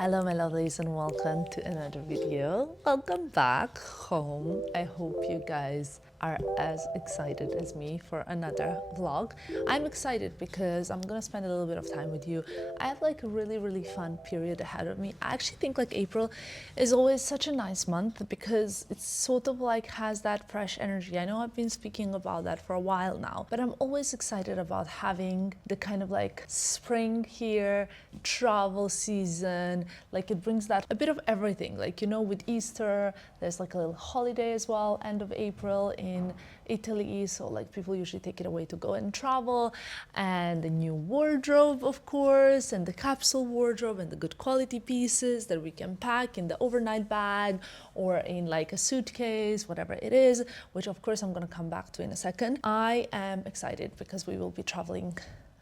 Hello my lovelies and welcome to another video. Welcome back home. I hope you guys are as excited as me for another vlog. I'm excited because I'm gonna spend a little bit of time with you. I have like a really fun period ahead of me. I actually think like April is always such a nice month because it's sort of like has that fresh energy. I know I've been speaking about that for a while now, but I'm always excited about having the kind of like spring here, travel season, like it brings that a bit of everything. Like, you know, with Easter, there's like a little holiday as well, end of April in Italy, so like people usually take it away to go and travel, and the new wardrobe of course, and the capsule wardrobe and the good quality pieces that we can pack in the overnight bag or in like a suitcase, whatever it is, which of course I'm going to come back to in a second. I am excited because we will be traveling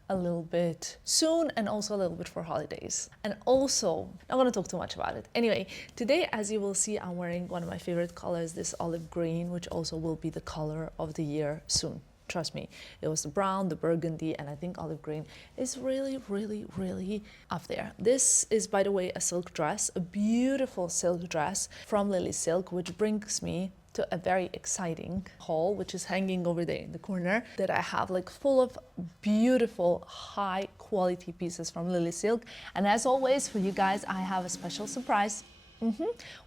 a little bit soon and also a little bit for holidays. And also, I don't want to talk too much about it. Anyway, today, as you will see, I'm wearing one of my favorite colors, this olive green, which also will be the color of the year soon. Trust me, it was the brown, the burgundy, and I think olive green is really up there. This is, by the way, a silk dress, a beautiful silk dress from LILYSILK, which brings me to a very exciting haul, which is hanging over there in the corner, that I have like full of beautiful high quality pieces from LILYSILK. And as always for you guys, I have a special surprise.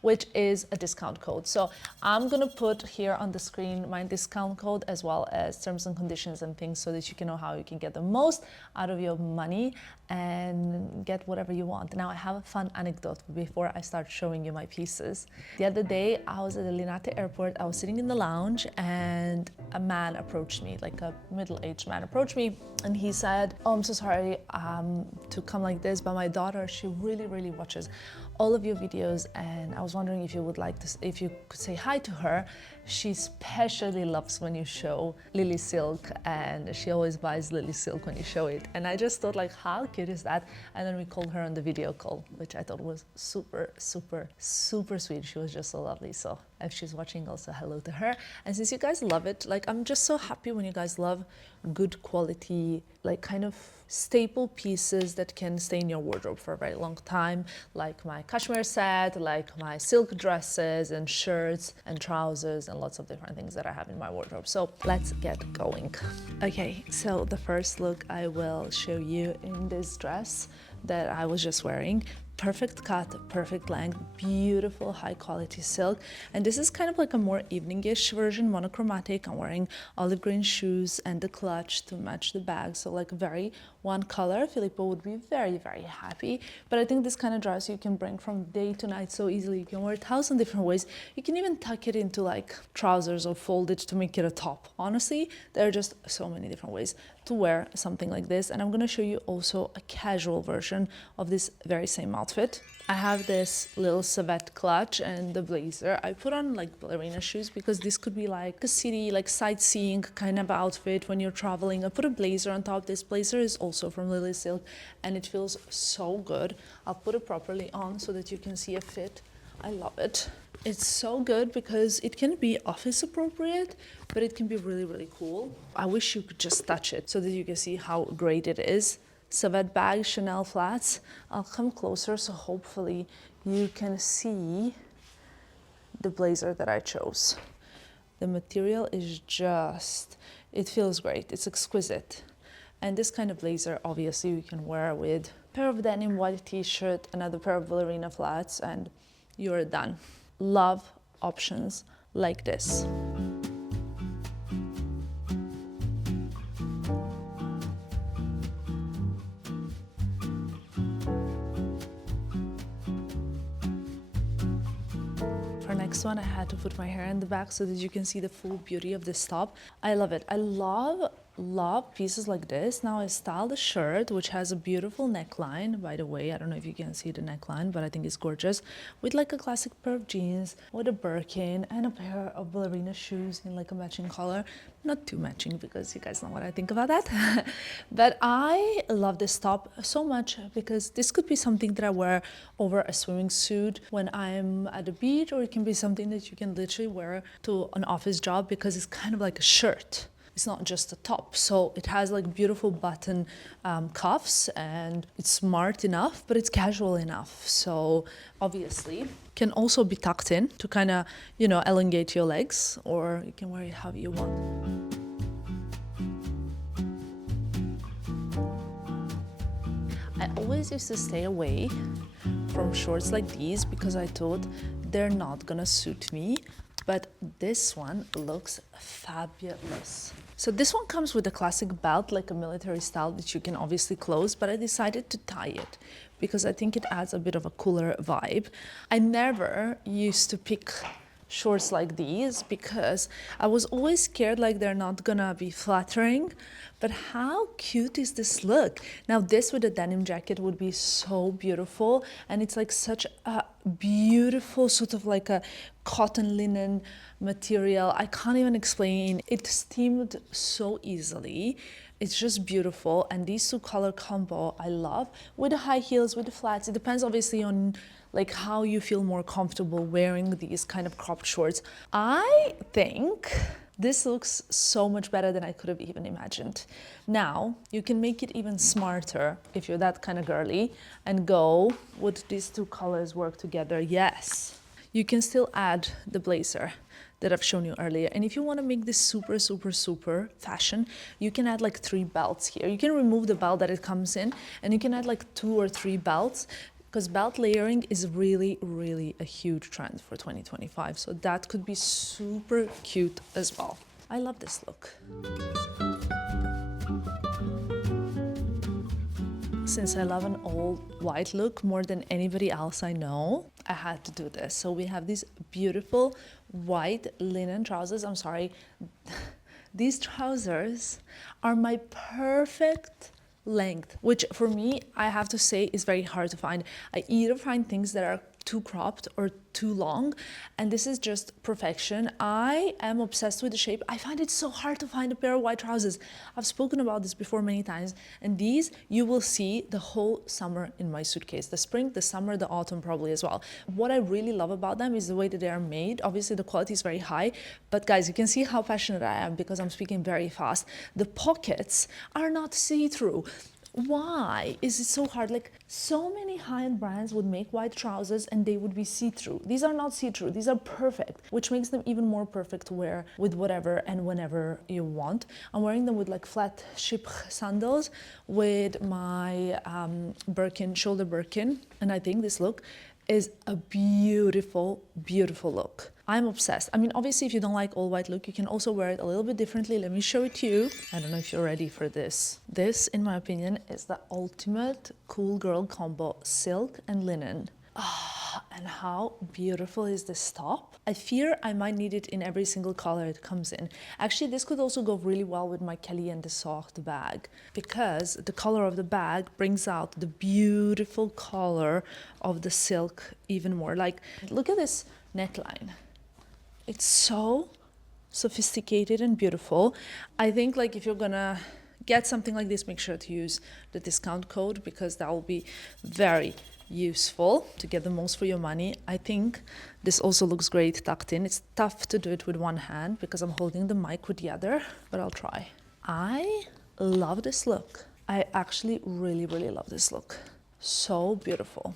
Which is a discount code. So I'm gonna put here on the screen my discount code as well as terms and conditions and things so that you can know how you can get the most out of your money and get whatever you want. Now I have a fun anecdote before I start showing you my pieces. The other day I was at the Linate airport, I was sitting in the lounge and a man approached me, like a middle-aged man approached me, and he said, "Oh, I'm so sorry to come like this, but my daughter, she really watches all of your videos, and I was wondering if you would like to, if you could say hi to her. She especially loves when you show LILYSILK, and she always buys LILYSILK when you show it." And I just thought, like, how cute is that? And then we called her on the video call, which I thought was super sweet. She was just so lovely. So if she's watching, also hello to her. And since you guys love it, like, I'm just so happy when you guys love good quality, like kind of staple pieces that can stay in your wardrobe for a very long time, like my cashmere set, like my silk dresses and shirts and trousers and lots of different things that I have in my wardrobe. So let's get going. Okay, so the first look I will show you in this dress that I was just wearing. Perfect cut, perfect length, beautiful high quality silk. And this is kind of like a more evening-ish version, monochromatic. I'm wearing olive green shoes and the clutch to match the bag. So like very one color. Filippo would be very happy. But I think this kind of dress you can bring from day to night so easily. You can wear it 1,000 different ways. You can even tuck it into like trousers or fold it to make it a top. Honestly, there are just so many different ways to wear something like this. And I'm gonna show you also a casual version of this very same outfit. I have this little civet clutch and the blazer. I put on like ballerina shoes because this could be like a city, like sightseeing kind of outfit when you're traveling. I put a blazer on top. This blazer is also from LILYSILK and it feels so good. I'll put it properly on so that you can see a fit. I love it. It's so good because it can be office appropriate, but it can be really cool. I wish you could just touch it so that you can see how great it is. Civet bag, Chanel flats. I'll come closer so hopefully you can see the blazer that I chose. The material is just, it feels great. It's exquisite. And this kind of blazer, obviously, you can wear with a pair of denim white t-shirt, another pair of ballerina flats, and you're done. Love options like this. For next one, I had to put my hair in the back so that you can see the full beauty of this top. I love it. I love pieces like this. Now I styled a shirt which has a beautiful neckline, by the way. I don't know if you can see the neckline, but I think it's gorgeous, with like a classic pair of jeans with a Birkin and a pair of ballerina shoes in like a matching color. Not too matching because you guys know what I think about that. But I love this top so much because this could be something that I wear over a swimming suit when I'm at the beach, or it can be something that you can literally wear to an office job because it's kind of like a shirt. It's not just a top. So it has like beautiful button cuffs, and it's smart enough, but it's casual enough. So obviously can also be tucked in to kind of, you know, elongate your legs, or you can wear it however you want. I always used to stay away from shorts like these because I thought they're not gonna suit me, but this one looks fabulous. So this one comes with a classic belt, like a military style, which you can obviously close, but I decided to tie it because I think it adds a bit of a cooler vibe. I never used to pick shorts like these because I was always scared like they're not gonna be flattering. But how cute is this look? Now this with a denim jacket would be so beautiful, and it's like such a beautiful sort of like a cotton linen material. I can't even explain. It steamed so easily. It's just beautiful, and these two color combo I love, with the high heels, with the flats. It depends obviously on like how you feel more comfortable wearing these kind of cropped shorts. I think this looks so much better than I could have even imagined. Now, you can make it even smarter if you're that kind of girly and go with these two colors work together. Yes, you can still add the blazer that I've shown you earlier. And if you want to make this super, super, super fashion, you can add like 3 belts here. You can remove the belt that it comes in, and you can add like 2 or 3 belts, because belt layering is really, really a huge trend for 2025. So that could be super cute as well. I love this look. Since I love an all white look more than anybody else I know, I had to do this. So we have these beautiful white linen trousers. I'm sorry, these trousers are my perfect length, which for me, I have to say, is very hard to find. I either find things that are too cropped or too long, and this is just perfection. I am obsessed with the shape. I find it so hard to find a pair of white trousers. I've spoken about this before many times, and these you will see the whole summer in my suitcase. The spring, the summer, the autumn probably as well. What I really love about them is the way that they are made. Obviously the quality is very high, but guys, you can see how passionate I am because I'm speaking very fast. The pockets are not see-through. Why is it so hard? Like, so many high-end brands would make white trousers and they would be see-through. These are not see-through, these are perfect, which makes them even more perfect to wear with whatever and whenever you want. I'm wearing them with like flat ship sandals with my Birkin, shoulder Birkin, and I think this look is a beautiful, beautiful look. I'm obsessed. I mean, obviously, if you don't like all white look, you can also wear it a little bit differently. Let me show it to you. I don't know if you're ready for this. This, in my opinion, is the ultimate cool girl combo, silk and linen. And how beautiful is this top? I fear I might need it in every single color it comes in. Actually, this could also go really well with my Kelly and the Soft bag, because the color of the bag brings out the beautiful color of the silk even more. Like, look at this neckline. It's so sophisticated and beautiful. I think like if you're gonna get something like this, make sure to use the discount code, because that will be very useful to get the most for your money. I think this also looks great tucked in. It's tough to do it with one hand because I'm holding the mic with the other, but I'll try. I love this look. I actually really, really love this look. So beautiful.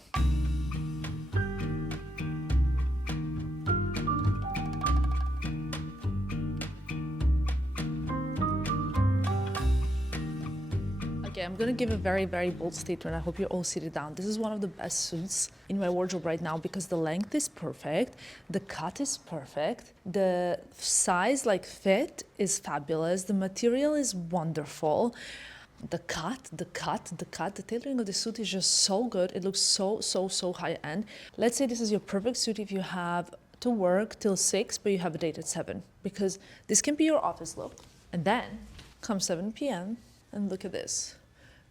Okay, I'm gonna give a very, very bold statement. I hope you all sit it down. This is one of the best suits in my wardrobe right now because the length is perfect, the cut is perfect, the size, like fit, is fabulous, the material is wonderful. The tailoring of the suit is just so good. It looks so, so, so high end. Let's say this is your perfect suit if you have to work till 6, but you have a date at 7, because this can be your office look. And then comes 7 p.m. and look at this.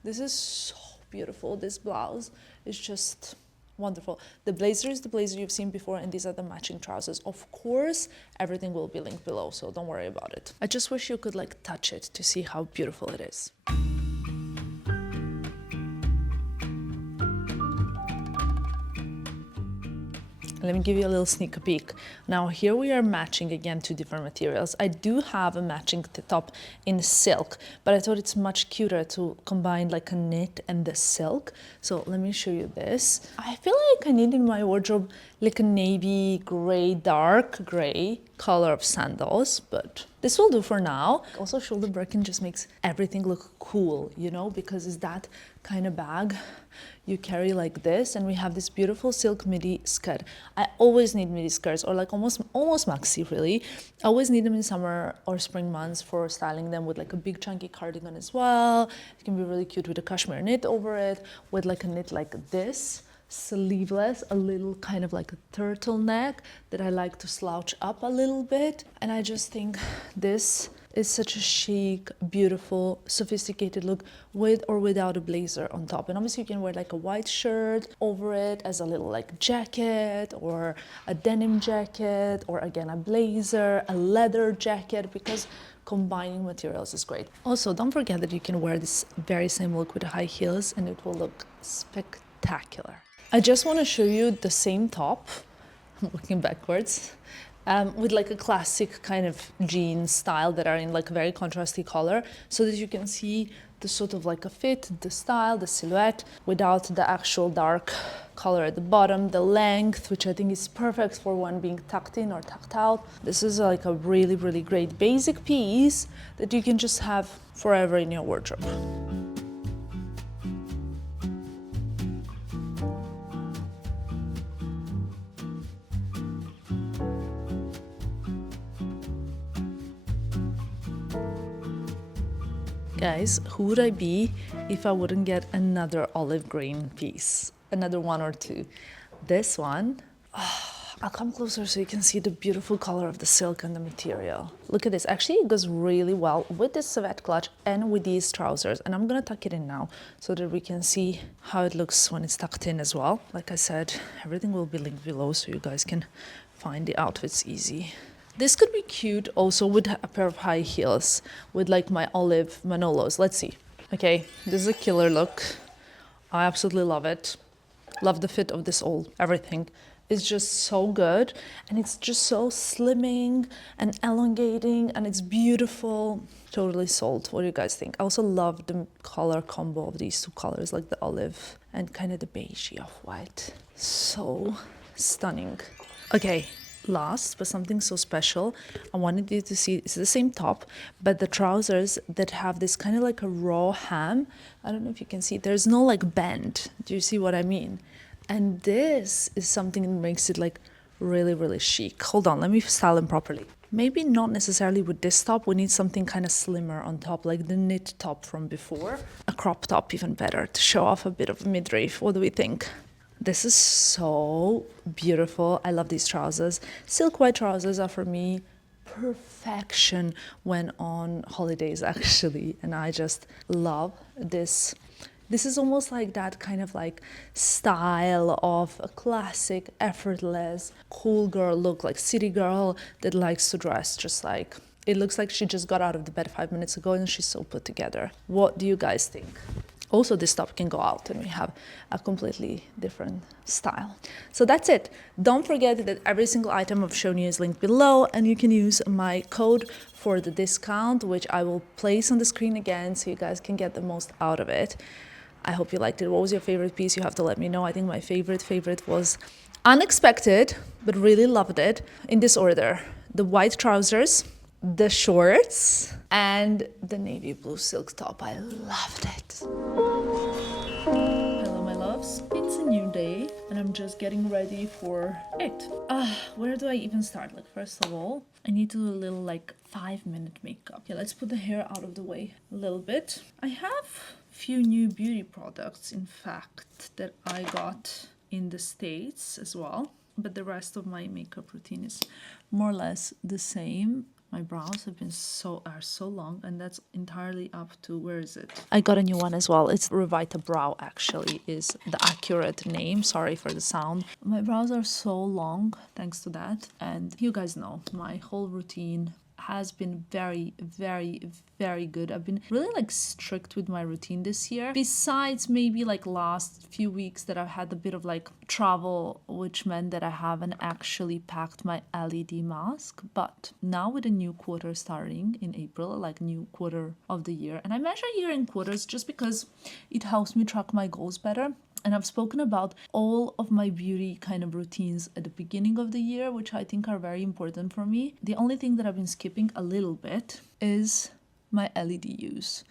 This is so beautiful. This blouse is just wonderful. The blazer is the blazer you've seen before, and these are the matching trousers. Of course, everything will be linked below, so don't worry about it. I just wish you could like touch it to see how beautiful it is. Let me give you a little sneak peek. Now here we are matching again two different materials. I do have a matching top in silk, but I thought it's much cuter to combine like a knit and the silk. So let me show you this. I feel like I need in my wardrobe like a navy gray, dark gray color of sandals, but this will do for now. Also, shoulder Birkin just makes everything look cool, you know, because it's that kind of bag you carry like this. And we have this beautiful silk midi skirt. I always need midi skirts, or like almost maxi really. I always need them in summer or spring months for styling them with like a big chunky cardigan as well. It can be really cute with a cashmere knit over it, with like a knit like this, sleeveless, a little kind of like a turtleneck that I like to slouch up a little bit. And I just think this is such a chic, beautiful, sophisticated look with or without a blazer on top. And obviously you can wear like a white shirt over it as a little like jacket, or a denim jacket, or again a blazer, a leather jacket, because combining materials is great. Also, don't forget that you can wear this very same look with high heels and it will look spectacular. I just want to show you the same top, I'm looking backwards, with like a classic kind of jean style that are in like a very contrasty color, so that you can see the sort of like a fit, the style, the silhouette, without the actual dark color at the bottom, the length, which I think is perfect for one being tucked in or tucked out. This is like a really, really great basic piece that you can just have forever in your wardrobe. Guys, who would I be if I wouldn't get another olive green piece? Another one or two. This one, I'll come closer so you can see the beautiful color of the silk and the material. Look at this. Actually, it goes really well with this civet clutch and with these trousers. And I'm gonna tuck it in now so that we can see how it looks when it's tucked in as well. Like I said, everything will be linked below so you guys can find the outfits easy. This could be cute also with a pair of high heels, with like my olive Manolos. Let's see. Okay, this is a killer look. I absolutely love it. Love the fit of this everything. It's just so good, and it's just so slimming and elongating, and it's beautiful. Totally sold. What do you guys think? I also love the color combo of these two colors, like the olive and kind of the beigey off-white. So stunning. Okay. Last, but something so special, I wanted you to see, it's the same top, but the trousers that have this kind of like a raw hem. I don't know if you can see, there's no like bend. Do you see what I mean? And this is something that makes it like really, really chic. Hold on, let me style them properly. Maybe not necessarily with this top. We need something kind of slimmer on top, like the knit top from before. A crop top, even better, to show off a bit of midriff. What do we think? This is so beautiful. I love these trousers. Silk white trousers are for me perfection when on holidays actually, and I just love this. This is almost like that kind of like style of a classic, effortless, cool girl look, like city girl that likes to dress just like, it looks like she just got out of the bed 5 minutes ago and she's so put together. What do you guys think? Also, this top can go out and we have a completely different style. So that's it. Don't forget that every single item I've shown you is linked below, and you can use my code for the discount, which I will place on the screen again so you guys can get the most out of it. I hope you liked it. What was your favorite piece? You have to let me know. I think my favorite was unexpected, but really loved it. In this order: the white trousers, the shorts, and the navy blue silk top. I loved it. Hello, my loves. It's a new day, and I'm just getting ready for it. Where do I even start? Like, first of all, I need to do a little like 5-minute makeup. Okay, let's put the hair out of the way a little bit. I have a few new beauty products, in fact, that I got in the States as well, but the rest of my makeup routine is more or less the same. My brows have been so long, and that's entirely up to, where is it? I got a new one as well. It's Revita Brow, actually, is the accurate name. Sorry for the sound. My brows are so long thanks to that, and you guys know my whole routine has been very, very, very good. I've been really like strict with my routine this year. Besides maybe like last few weeks that I've had a bit of like travel, which meant that I haven't actually packed my LED mask. But now with a new quarter starting in April, like new quarter of the year, and I measure year in quarters just because it helps me track my goals better. And I've spoken about all of my beauty kind of routines at the beginning of the year, which I think are very important for me. The only thing that I've been skipping a little bit is my LED use,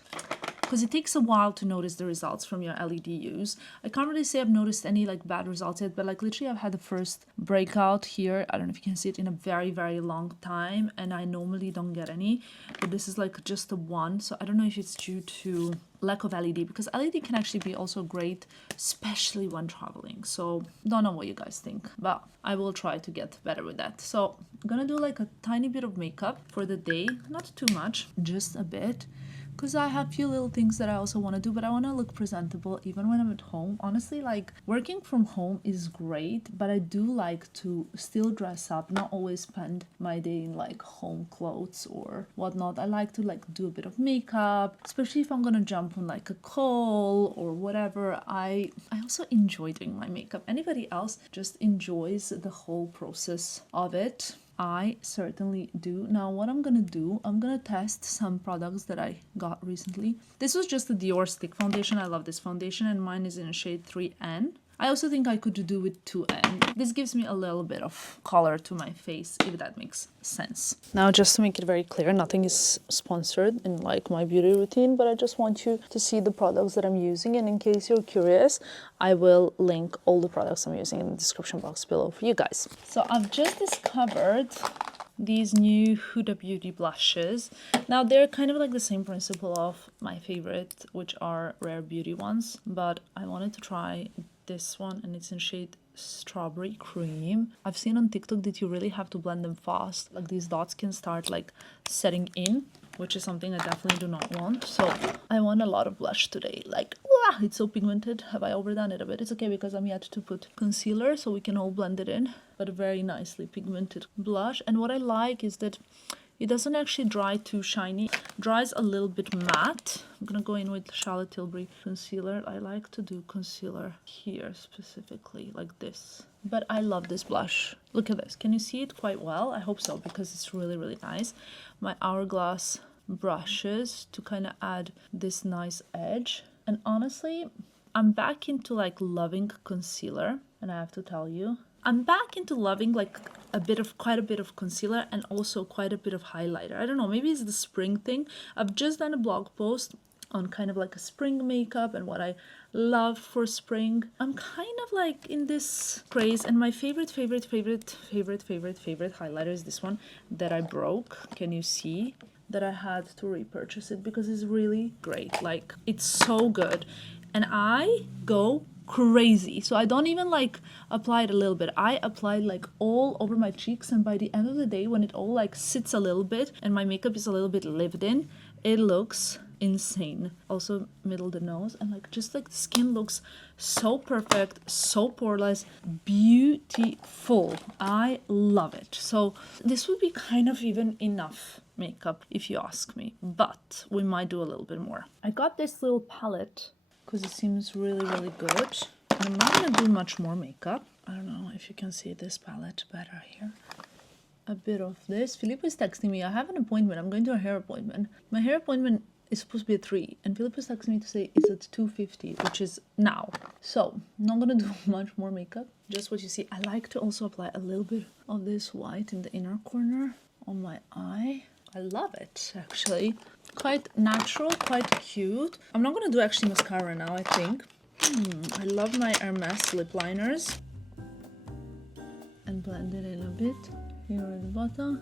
because it takes a while to notice the results from your LED use. I can't really say I've noticed any like bad results yet, but like literally I've had the first breakout here. I don't know if you can see it, in a very, very long time, and I normally don't get any, but this is like just the one. So I don't know if it's due to lack of LED, because LED can actually be also great, especially when traveling. So don't know what you guys think, but I will try to get better with that. So I'm gonna do like a tiny bit of makeup for the day, not too much, just a bit, because I have a few little things that I also want to do, but I want to look presentable even when I'm at home. Honestly, like working from home is great, but I do like to still dress up, not always spend my day in like home clothes or whatnot. I like to like do a bit of makeup, especially if I'm gonna jump on like a call or whatever. I also enjoy doing my makeup. Anybody else just enjoys the whole process of it? I certainly do. Now what I'm gonna do, I'm gonna test some products that I got recently. This was just a Dior stick foundation. I love this foundation, and mine is in a shade 3N. I also think I could do with 2N. This gives me a little bit of color to my face, if that makes sense. Now, just to make it very clear, nothing is sponsored in like my beauty routine, but I just want you to see the products that I'm using. And in case you're curious, I will link all the products I'm using in the description box below for you guys. So I've just discovered these new Huda Beauty blushes. Now they're kind of like the same principle of my favorite, which are Rare Beauty ones, but I wanted to try this one, and it's in shade Strawberry Cream. I've seen on TikTok that you really have to blend them fast. Like these dots can start like setting in, which is something I definitely do not want. So I want a lot of blush today. Like, it's so pigmented. Have I overdone it a bit? It's okay because I'm yet to put concealer, so we can all blend it in. But a very nicely pigmented blush. And what I like is that it doesn't actually dry too shiny. It dries a little bit matte. I'm gonna go in with Charlotte Tilbury concealer. I like to do concealer here specifically, like this. But I love this blush. Look at this. Can you see it quite well? I hope so, because it's really, really nice. My Hourglass brushes to kind of add this nice edge. And honestly, I'm back into like loving concealer. And I have to tell you, I'm back into loving like quite a bit of concealer and also quite a bit of highlighter. I don't know, maybe it's the spring thing. I've just done a blog post on kind of like a spring makeup and what I love for spring. I'm kind of like in this craze, and my favorite highlighter is this one that I broke. Can you see that I had to repurchase it because it's really great. Like, it's so good. And I go crazy. So I don't even like apply it a little bit. I apply like all over my cheeks, and by the end of the day, when it all like sits a little bit and my makeup is a little bit lived in, it looks insane. Also middle of the nose, and like just like the skin looks so perfect, so poreless, beautiful. I love it. So this would be kind of even enough makeup if you ask me, but we might do a little bit more. I got this little palette because it seems really, really good. And I'm not gonna do much more makeup. I don't know if you can see this palette better here. A bit of this. Philippe is texting me. I have an appointment. I'm going to a hair appointment. My hair appointment is supposed to be at 3, and Philippe is texting me to say it's at 2:50, which is now. So I'm not gonna do much more makeup. Just what you see. I like to also apply a little bit of this white in the inner corner on my eye. I love it, actually. Quite natural, quite cute. I'm not gonna do actually mascara now, I think. I love my Hermes lip liners. And blend it in a bit. Here at the bottom.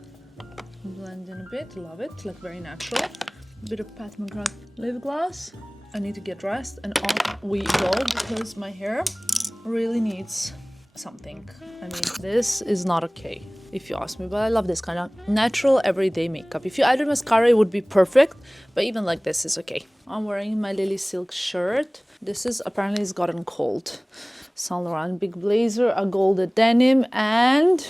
Blend in a bit, love it, like very natural. A bit of Pat McGrath lip gloss. I need to get dressed and on we go because my hair really needs something. I mean, this is not okay if you ask me, but I love this kind of natural everyday makeup. If you added mascara, it would be perfect, but even like this is okay. I'm wearing my LILYSILK shirt. This is apparently it's gotten cold. Saint Laurent big blazer, a gold denim, and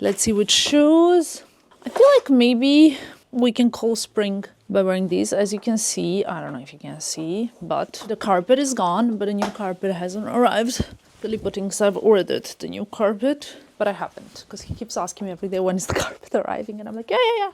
let's see which shoes. I feel like maybe we can call spring by wearing these. As you can see, I don't know if you can see, but the carpet is gone, but a new carpet hasn't arrived. Filippo thinks I've ordered the new carpet, but I haven't, because he keeps asking me every day when is the carpet arriving, and I'm like, yeah,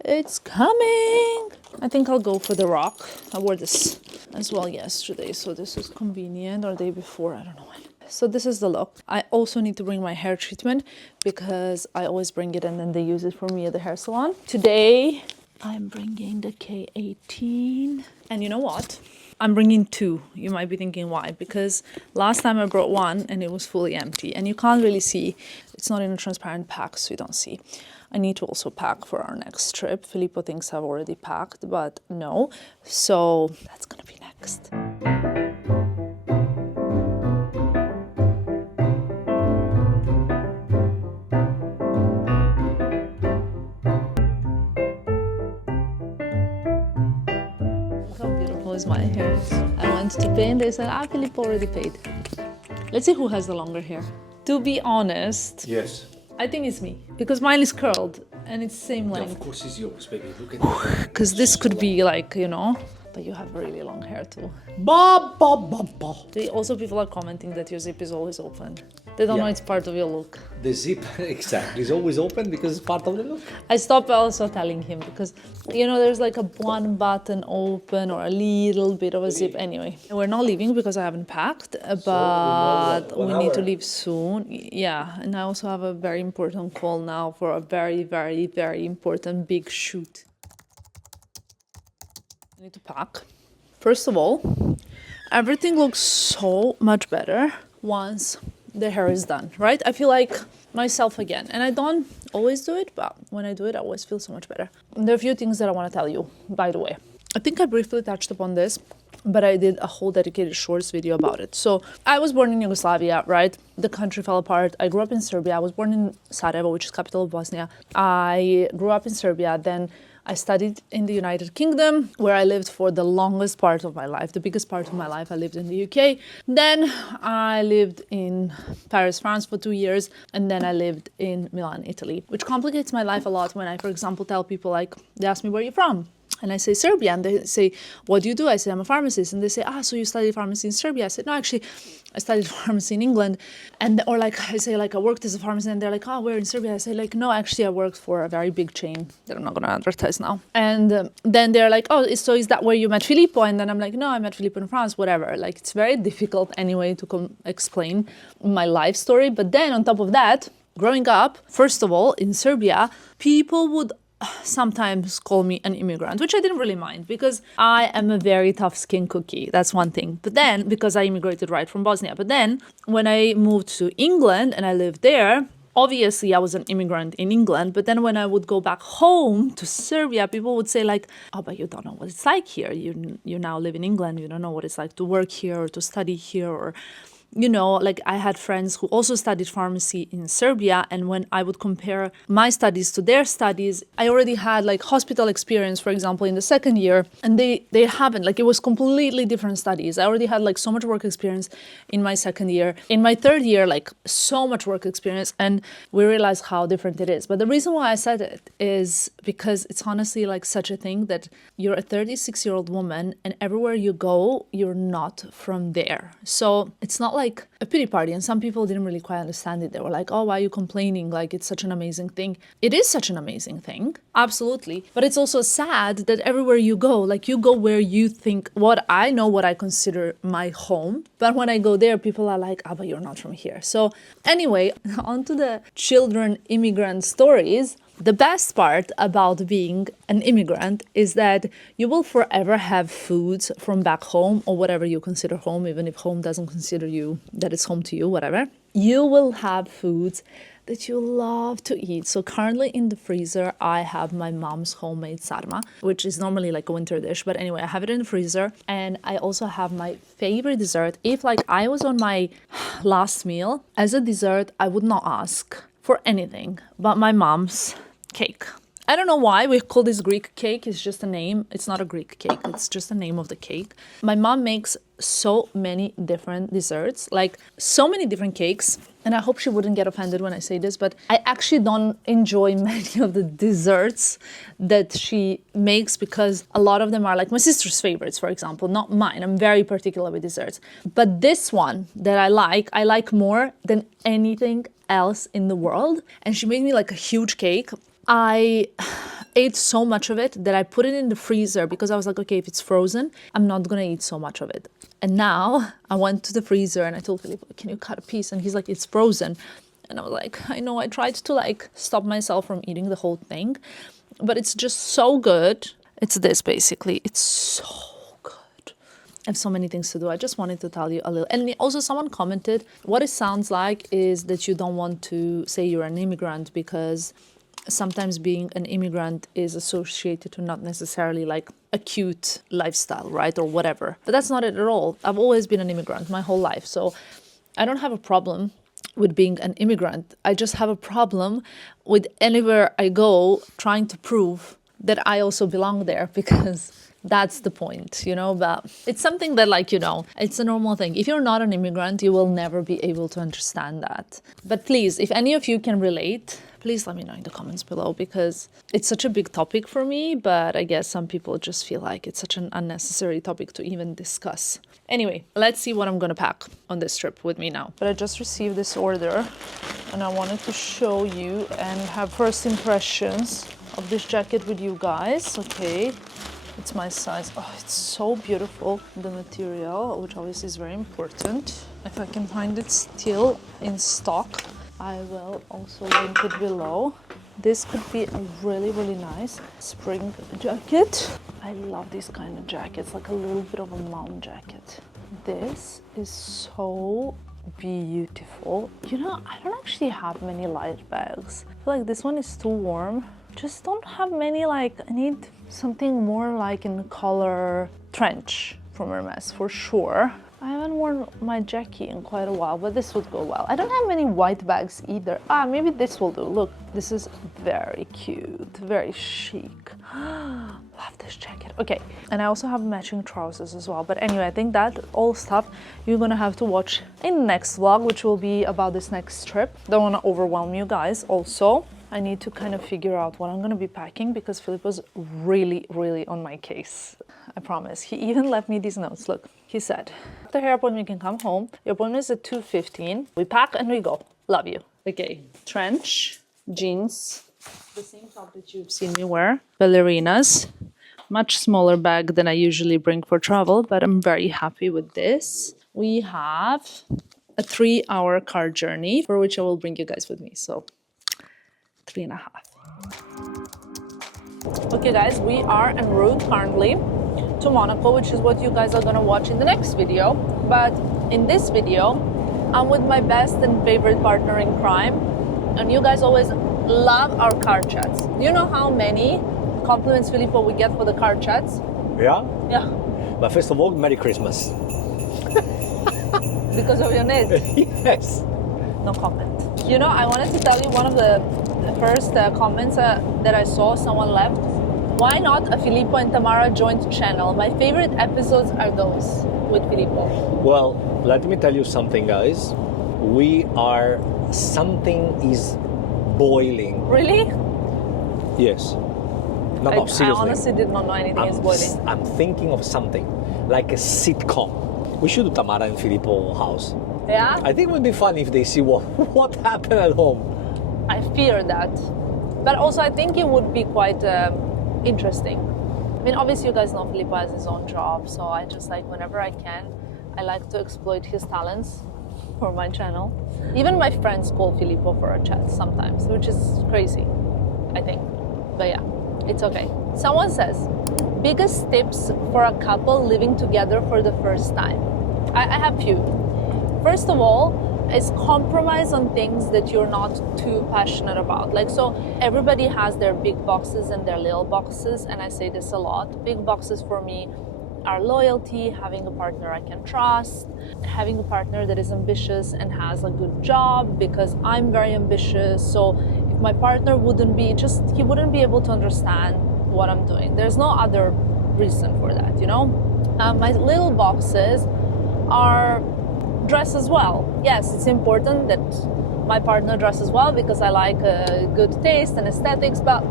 it's coming. I think I'll go for the rock. I wore this as well yesterday, so this is convenient, or the day before, I don't know when. So this is the look. I also need to bring my hair treatment because I always bring it and then they use it for me at the hair salon. Today, I'm bringing the K18. And you know what? I'm bringing two. You might be thinking why. Because last time I brought one and it was fully empty. And you can't really see. It's not in a transparent pack, so you don't see. I need to also pack for our next trip. Filippo thinks I've already packed, but no. So that's gonna be next. Was my hair. I went to pay and they said, Filippo already paid. Let's see who has the longer hair. To be honest, yes, I think it's me because mine is curled and it's the same length. of course it's yours, baby. Look at that. Because this could be like, you know, but you have really long hair too. Ba, ba, ba, ba. Also, people are commenting that your zip is always open. They don't know it's part of your look. The zip, exactly, is always open because it's part of the look. I stopped also telling him because, you know, there's like a one button open or a little bit of a zip. Anyway, we're not leaving because I haven't packed, but we need to leave soon. Yeah, and I also have a very important call now for a very, very, very important big shoot. I need to pack. First of all, everything looks so much better once the hair is done, right? I feel like myself again. And I don't always do it, but when I do it, I always feel so much better. And there are a few things that I want to tell you, by the way. I think I briefly touched upon this, but I did a whole dedicated shorts video about it. So I was born in Yugoslavia, right? The country fell apart. I grew up in Serbia. I was born in Sarajevo, which is capital of Bosnia. I grew up in Serbia. Then I studied in the United Kingdom, where I lived for the longest part of my life. The biggest part of my life, I lived in the UK. Then I lived in Paris, France for 2 years. And then I lived in Milan, Italy, which complicates my life a lot when I, for example, tell people like, they ask me, where are you from? And I say Serbia, and they say, what do you do? I say, I'm a pharmacist. And they say, so you studied pharmacy in Serbia? I said, no, actually, I studied pharmacy in England. And or like, I say, like, I worked as a pharmacist, and they're like, where in Serbia? I say, like, no, actually, I worked for a very big chain that I'm not going to advertise now. And then they're like, so is that where you met Filippo? And then I'm like, no, I met Filippo in France, whatever. Like, it's very difficult anyway to explain my life story. But then on top of that, growing up, first of all, in Serbia, people would sometimes call me an immigrant, which I didn't really mind because I am a very tough skin cookie. That's one thing. But then, because I immigrated right from Bosnia, but then when I moved to England and I lived there, obviously I was an immigrant in England. But then when I would go back home to Serbia, people would say like, but you don't know what it's like here. You now live in England. You don't know what it's like to work here or to study here, or you know, like I had friends who also studied pharmacy in Serbia, and when I would compare my studies to their studies, I already had like hospital experience, for example, in the second year, and they haven't. Like it was completely different studies. I already had like so much work experience in my second year. In my third year, like so much work experience, and we realized how different it is. But the reason why I said it is because it's honestly like such a thing that you're a 36-year-old woman, and everywhere you go, you're not from there. So it's not like a pity party, and some people didn't really quite understand it. They were like, why are you complaining? Like, it's such an amazing thing. It is such an amazing thing, absolutely. But it's also sad that everywhere you go, like you go where you think, what I consider my home. But when I go there, people are like, but you're not from here. So anyway, on to the children immigrant stories. The best part about being an immigrant is that you will forever have foods from back home, or whatever you consider home, even if home doesn't consider you, that it's home to you, whatever. You will have foods that you love to eat. So currently in the freezer, I have my mom's homemade sarma, which is normally like a winter dish. But anyway, I have it in the freezer. And I also have my favorite dessert. If like I was on my last meal, as a dessert, I would not ask for anything but my mom's cake. I don't know why we call this Greek cake. It's just a name. It's not a Greek cake. It's just the name of the cake. My mom makes so many different desserts, like so many different cakes. And I hope she wouldn't get offended when I say this, but I actually don't enjoy many of the desserts that she makes because a lot of them are like my sister's favorites, for example, not mine. I'm very particular with desserts. But this one that I like more than anything else in the world. And she made me like a huge cake. I ate so much of it that I put it in the freezer because I was like, okay, if it's frozen, I'm not gonna eat so much of it. And now I went to the freezer and I told Filippo, can you cut a piece? And he's like, it's frozen. And I was like, I know, I tried to like stop myself from eating the whole thing, but it's just so good. It's this basically, it's so good. I have so many things to do. I just wanted to tell you a little. And also someone commented, what it sounds like is that you don't want to say you're an immigrant because sometimes being an immigrant is associated to not necessarily like a cute lifestyle, right? Or whatever. But that's not it at all. I've always been an immigrant my whole life. So I don't have a problem with being an immigrant. I just have a problem with anywhere I go trying to prove that I also belong there because that's the point, you know, but it's something that like, you know, it's a normal thing. If you're not an immigrant, you will never be able to understand that. But please, if any of you can relate, please let me know in the comments below because it's such a big topic for me, but I guess some people just feel like it's such an unnecessary topic to even discuss. Anyway, let's see what I'm gonna pack on this trip with me now. But I just received this order and I wanted to show you and have first impressions of this jacket with you guys. Okay. It's my size. Oh, it's so beautiful, the material, which obviously is very important. If I can find it still in stock, I will also link it below. This could be a really, really nice spring jacket. I love these kind of jackets, like a little bit of a mom jacket. This is so beautiful. You know, I don't actually have many light bags. I feel like this one is too warm. Just don't have many, like, I need something more like in the color trench from Hermes for sure. I haven't worn my Jackie in quite a while, but this would go well. I don't have many white bags either. Ah, maybe this will do. Look, this is very cute, very chic. Love this jacket. Okay, and I also have matching trousers as well. But anyway, I think that all stuff you're gonna have to watch in the next vlog, which will be about this next trip. Don't wanna overwhelm you guys. Also, I need to kind of figure out what I'm gonna be packing because Filippo's really, really on my case. I promise. He even left me these notes. Look, he said, after hair appointment, you can come home. Your appointment is at 2:15. We pack and we go. Love you. Okay, trench, jeans, the same top that you've seen me wear, ballerinas, much smaller bag than I usually bring for travel, but I'm very happy with this. We have a 3-hour car journey for which I will bring you guys with me. So 3.5. Okay guys, we are en route currently to Monaco, which is what you guys are gonna watch in the next video. But in this video, I'm with my best and favorite partner in crime, and you guys always love our car chats. Do you know how many compliments, Filippo, we get for the car chats? Yeah? Yeah. But first of all, Merry Christmas. Because of your knit? Yes. No comment. You know, I wanted to tell you one of the first comments that I saw someone left. Why not a Filippo and Tamara joint channel? My favorite episodes are those with Filippo. Well, let me tell you something, guys. Something is boiling. Really? Yes. No, I seriously. honestly did not know anything is boiling. I'm thinking of something, like a sitcom. We should do Tamara and Filippo house. Yeah? I think it would be fun if they see what happened at home. I fear that. But also I think it would be quite interesting. I mean, obviously you guys know Filippo has his own job, so I just like, whenever I can, I like to exploit his talents for my channel. Even my friends call Filippo for a chat sometimes, which is crazy, I think. But yeah, it's okay. Someone says, biggest tips for a couple living together for the first time. I have few. First of all, is compromise on things that you're not too passionate about. Like, so everybody has their big boxes and their little boxes, and I say this a lot. Big boxes for me are loyalty, having a partner I can trust, having a partner that is ambitious and has a good job, because I'm very ambitious. So if my partner wouldn't be he wouldn't be able to understand what I'm doing. There's no other reason for that, you know. My little boxes are dress as well. Yes, it's important that my partner dresses well because I like good taste and aesthetics, but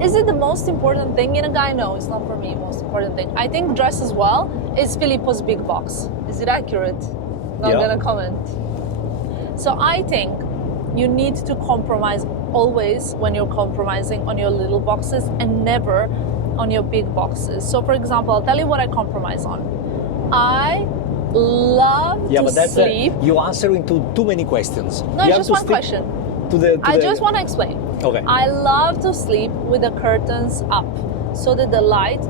is it the most important thing in a guy? No, it's not for me. Most important thing, I think, dress as well is Filippo's big box. Is it accurate? Not gonna comment. So I think you need to compromise always when you're compromising on your little boxes and never on your big boxes. So for example, I'll tell you what I compromise on. I love to sleep. You're answering to too many questions. No, it's just one question. I just want to explain. Okay. I love to sleep with the curtains up so that the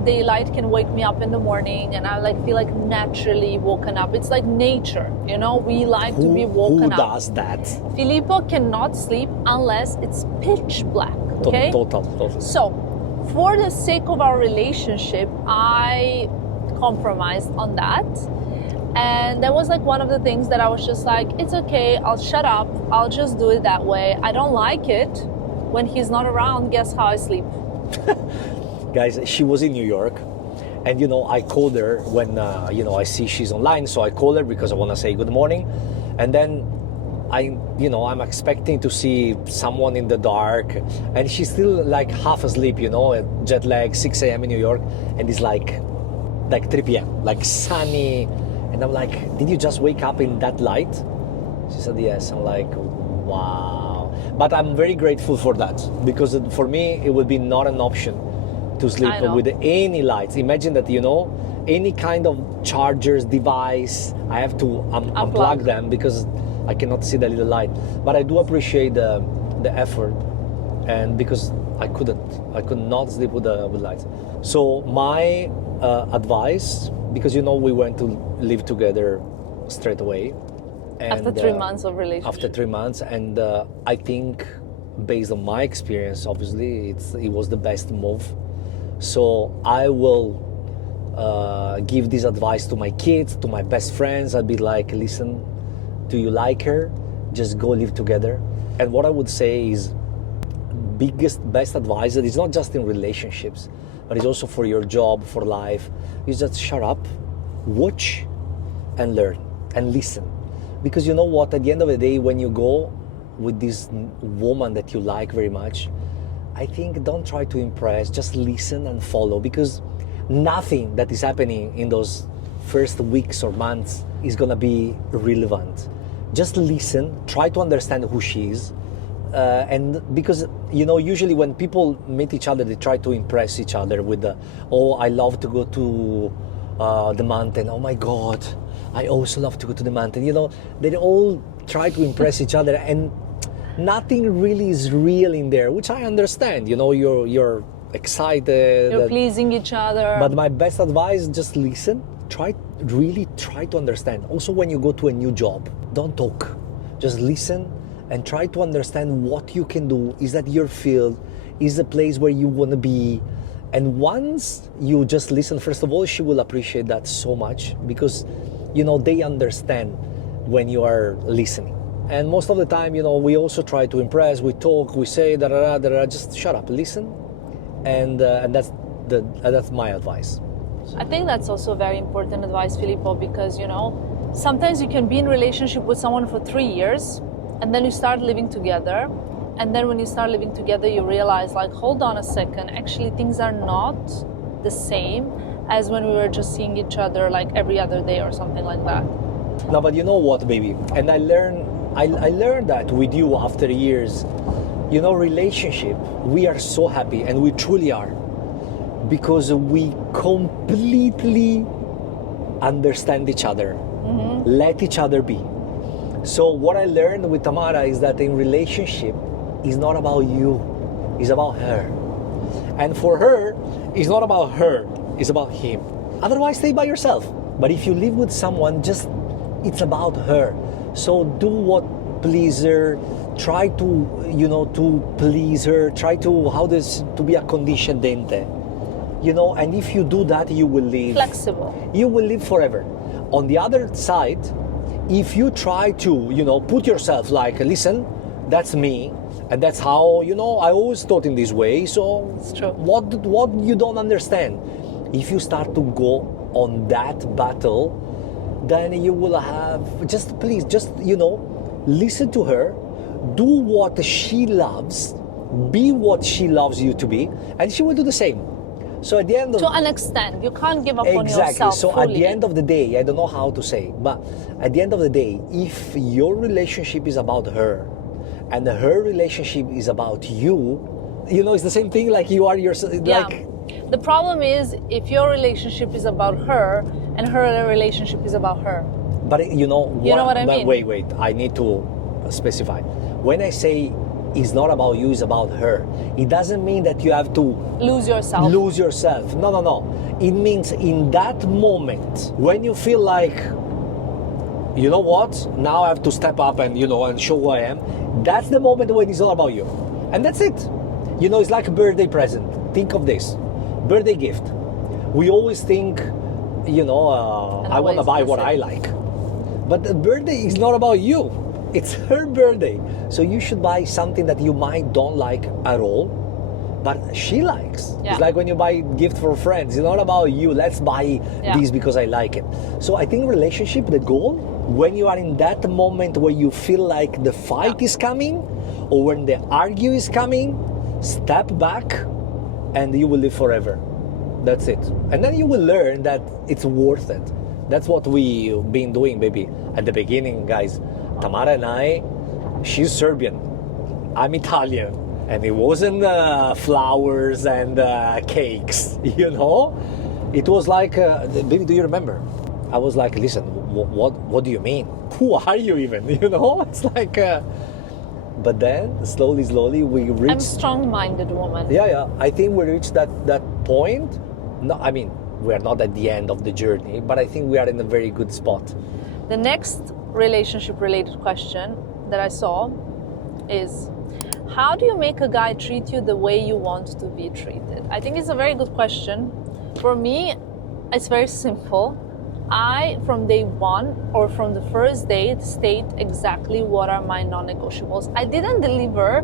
daylight can wake me up in the morning and I feel like naturally woken up. It's like nature, you know, we like to be woken up. Who does that? Filippo cannot sleep unless it's pitch black, okay? Total. So, for the sake of our relationship, I compromised on that. And that was one of the things that I was just like, it's okay, I'll shut up, I'll just do it that way. I don't like it when he's not around. Guess how I sleep? Guys, she was in New York, and you know, I called her when I see she's online, so I call her because I want to say good morning, and then I'm expecting to see someone in the dark, and she's still half asleep, jet lag, 6 a.m. in New York, and it's like 3 p.m. sunny. And I'm like, did you just wake up in that light? She said, yes. I'm like, wow. But I'm very grateful for that, because for me, it would be not an option to sleep with any lights. Imagine that, any kind of chargers, device, I have to unplug them because I cannot see the little light. But I do appreciate the effort, and because I could not sleep with lights. So my advice, because we went to live together straight away. And, after 3 months of relationship. After 3 months, and I think, based on my experience, obviously, it was the best move. So I will give this advice to my kids, to my best friends. I'd be like, listen, do you like her? Just go live together. And what I would say is, best advice that is not just in relationships, but it's also for your job, for life, is just shut up, watch, and learn, and listen. Because you know what, at the end of the day, when you go with this woman that you like very much, I think don't try to impress, just listen and follow, because nothing that is happening in those first weeks or months is gonna be relevant. Just listen, try to understand who she is, and because usually when people meet each other, they try to impress each other with I love to go to the mountain, oh my god, I also love to go to the mountain. They all try to impress each other, and nothing really is real in there, which I understand. You're excited, you're pleasing each other. But my best advice, just listen, really try to understand. Also, when you go to a new job, don't talk, just listen and try to understand what you can do. Is that your field? Is the place where you want to be? And once you just listen, first of all, she will appreciate that so much, because they understand when you are listening. And most of the time, we also try to impress, we talk, we say da-da-da, just shut up, listen, and that's my advice. I think that's also very important advice, Filippo, because sometimes you can be in a relationship with someone for 3 years, and then you start living together, and then when you start living together, you realize, hold on a second, actually things are not the same as when we were just seeing each other every other day or something like that. No, but you know what, baby, and I learned that with you after years. Relationship, we are so happy, and we truly are, because we completely understand each other, let each other be. So what I learned with Tamara is that in relationship, it's not about you, it's about her. And for her, it's not about her, it's about him. Otherwise, stay by yourself. But if you live with someone, it's about her. So do what please her, try to please her, try to be a condiscendente. And if you do that, you will live flexible. You will live forever. On the other side, if you try to, put yourself listen, That's me, and that's how, you know, I always thought in this way. So It's true. what you don't understand, if you start to go on that battle, then you will have, just please, just, you know, listen to her, do what she loves, be what she loves you to be, and she will do the same. So at the end of To an extent, you can't give up on exactly. yourself So fully. at the end of the day, I don't know how to say, but at the end of the day, if your relationship is about her, and her relationship is about you, you know, it's the same thing. Like you are yourself. Yeah. Like The problem is if your relationship is about her and her relationship is about her. but you know what I but mean? wait, I need to specify. When I say it's not about you, it's about her, it doesn't mean that you have to Lose yourself. lose yourself. No. It means in that moment when you feel like, you know what, now I have to step up and, you know, and show who I am, that's the moment when it's all about you. And that's it. You know, it's like a birthday present. Think of this. Birthday gift. We always think, you know, I want to always buy miss what it. I like. But the birthday is not about you. It's her birthday. So you should buy something that you might don't like at all, but she likes. Yeah. It's like when you buy gift for friends. It's not about you. Let's buy Yeah. this because I like it. So I think relationship, the goal, when you are in that moment where you feel like the fight is coming, or when the argue is coming, step back and you will live forever. That's it. And then you will learn that it's worth it. That's what we've been doing, baby. At the beginning, guys, Tamara and I, she's Serbian, I'm Italian, and it wasn't flowers and cakes, you know? It was like, baby, do you remember? I was like, listen, what do you mean? Who are you even? You know? It's like, but then slowly we reached. I'm a strong-minded woman. Yeah. I think we reached that point. No, I mean, we are not at the end of the journey, but I think we are in a very good spot. The next relationship-related question that I saw is, how do you make a guy treat you the way you want to be treated? I think it's a very good question. For me, it's very simple. I, from day one or from the first date, state exactly what are my non-negotiables. I didn't deliver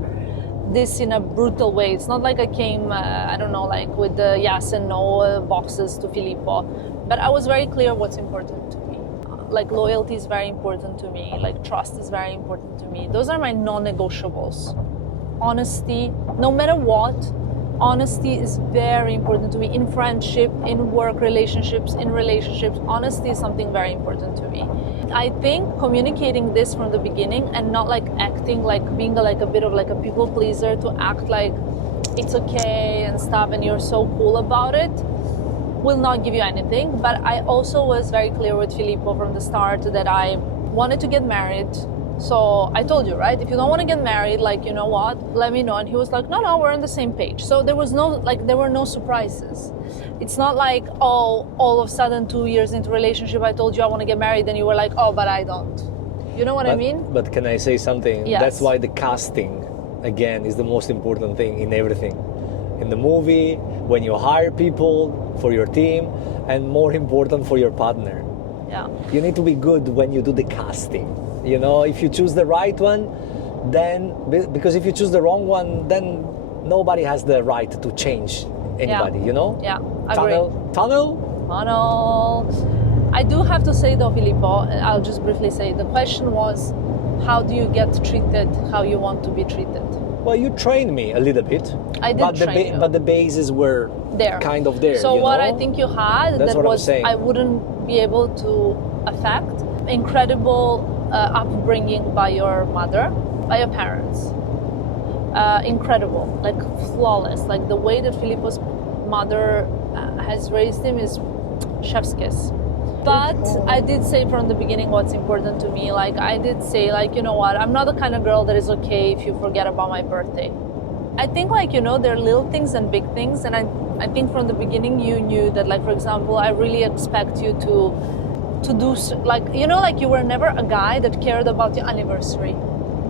this in a brutal way. It's not like I came, I don't know, like with the yes and no boxes to Filippo, but I was very clear what's important to me. Like loyalty is very important to me, like trust is very important to me. Those are my non-negotiables. Honesty, no matter what, honesty is very important to me. In friendship, in work relationships, in relationships, honesty is something very important to me. I think communicating this from the beginning and not like acting like being like a bit of like a people pleaser, to act like it's okay and stuff and you're so cool about it, will not give you anything. But I also was very clear with Filippo from the start that I wanted to get married. So I told you, right? If you don't want to get married, like, you know what, let me know. And he was like, no, we're on the same page. So there was there were no surprises. It's not like, oh, all of a sudden 2 years into relationship, I told you I want to get married. And you were like, oh, but I don't. You know what I mean? But can I say something? Yes. That's why the casting, again, is the most important thing in everything. In the movie, when you hire people for your team, and more important, for your partner. Yeah. You need to be good when you do the casting. You know, if you choose the right one, then, because if you choose the wrong one, then nobody has the right to change anybody, you know? Yeah, agree. Tunnel? I do have to say though, Filippo, I'll just briefly say, the question was, how do you get treated how you want to be treated? Well, you trained me a little bit. I did but train you. But the bases were There. kind of there. So you what know? I think you had, That's that what I'm was saying. I wouldn't be able to affect incredible upbringing by your mother, by your parents. Incredible, like flawless. Like the way that Filippo's mother has raised him is chef's kiss. But I did say from the beginning what's important to me. Like I did say, like, you know what, I'm not the kind of girl that is okay if you forget about my birthday. I think, like, you know, there are little things and big things, and I think from the beginning you knew that, like, for example, I really expect you to do, like, you know, like you were never a guy that cared about your anniversary.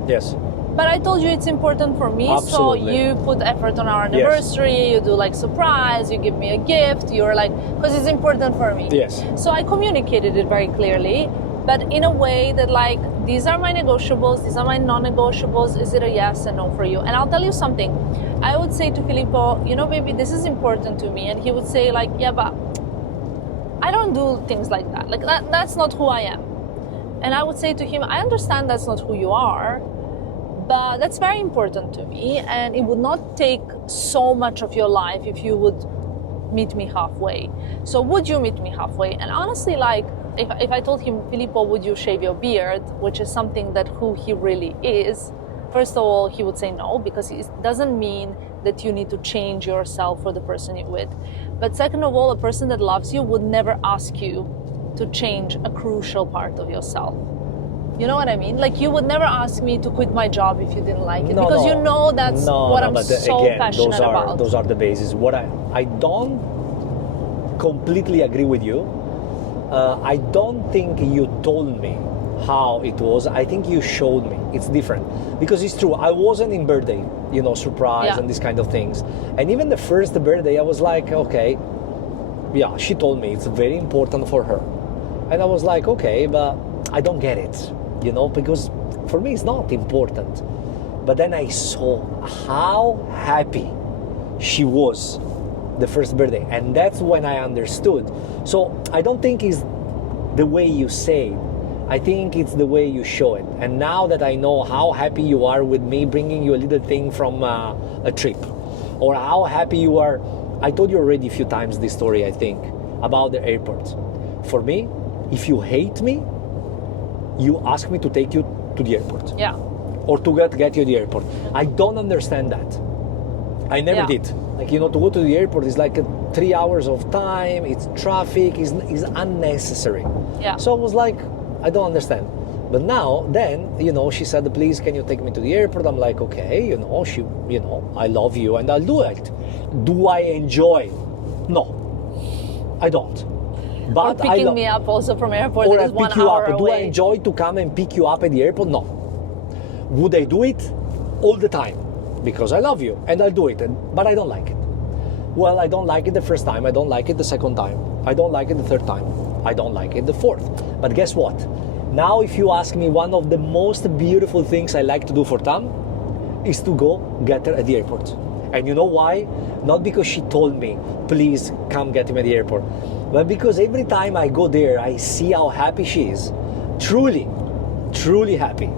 Yes. But I told you it's important for me, Absolutely. so you put effort on our anniversary, you do like surprise, you give me a gift, you're like, because it's important for me. Yes. So I communicated it very clearly, but in a way that like these are my negotiables, these are my non-negotiables. Is it a yes and no for you? And I'll tell you something. I would say to Filippo, you know, baby, this is important to me. And he would say like, yeah, but I don't do things like that. Like that's not who I am. And I would say to him, I understand that's not who you are, but that's very important to me. And it would not take so much of your life if you would meet me halfway. So would you meet me halfway? And honestly, like, if I told him, Filippo, would you shave your beard, which is something that who he really is, first of all, he would say no, because it doesn't mean that you need to change yourself for the person you're with. But second of all, a person that loves you would never ask you to change a crucial part of yourself. You know what I mean? Like, you would never ask me to quit my job if you didn't like it, because you know that's what I'm so passionate about. Those are the bases. What I don't completely agree with you. I don't think you told me how it was. I think you showed me. It's different, because it's true. I wasn't in birthday, surprise and these kind of things. And even the first birthday, I was like, okay, yeah, she told me it's very important for her. And I was like, okay, but I don't get it, because for me it's not important. But then I saw how happy she was the first birthday, and that's when I understood. So I don't think it's the way you say it. I think it's the way you show it. And now that I know how happy you are with me bringing you a little thing from a trip, or how happy you are, I told you already a few times this story, I think, about the airport. For me, if you hate me, you ask me to take you to the airport. Yeah. Or to get you to the airport. I don't understand that. I never did. Like, to go to the airport is like 3 hours of time, it's traffic, is unnecessary. Yeah. So I was like, I don't understand. But now, then, she said, please, can you take me to the airport? I'm like, okay, I love you and I'll do it. Do I enjoy? No, I don't. But or picking me up also from airport or that is 1 hour away. Do I enjoy to come and pick you up at the airport? No. Would I do it all the time? Because I love you and I'll do it, but I don't like it. Well, I don't like it the first time, I don't like it the second time, I don't like it the third time, I don't like it the fourth. But guess what? Now if you ask me, one of the most beautiful things I like to do for Tam is to go get her at the airport. And you know why? Not because she told me, please come get him at the airport, but because every time I go there, I see how happy she is. Truly, truly happy.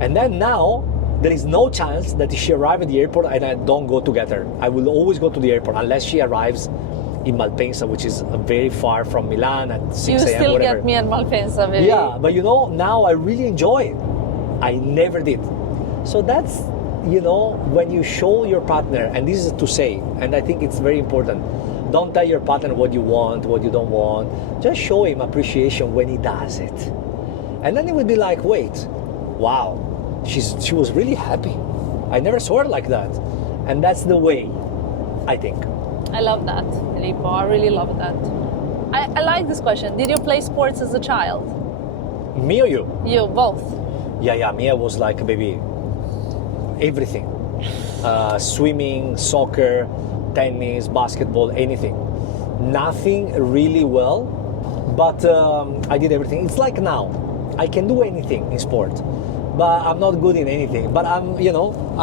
And then now, there is no chance that she arrives at the airport and I don't go to get her. I will always go to the airport unless she arrives in Malpensa, which is very far from Milan at 6 a.m. You still whatever. get me at Malpensa, baby. Yeah, but now I really enjoy it. I never did. So that's, when you show your partner, and this is to say, and I think it's very important, don't tell your partner what you want, what you don't want. Just show him appreciation when he does it. And then he will be like, wait, wow, she was really happy. I never saw her like that. And that's the way, I think. I love that, Filippo. I really love that. I like this question. Did you play sports as a child? Me or you? You, both. Yeah, me, I was like, baby, everything. Swimming, soccer, tennis, basketball, anything. Nothing really well, but I did everything. It's like now, I can do anything in sport, but I'm not good in anything. But I'm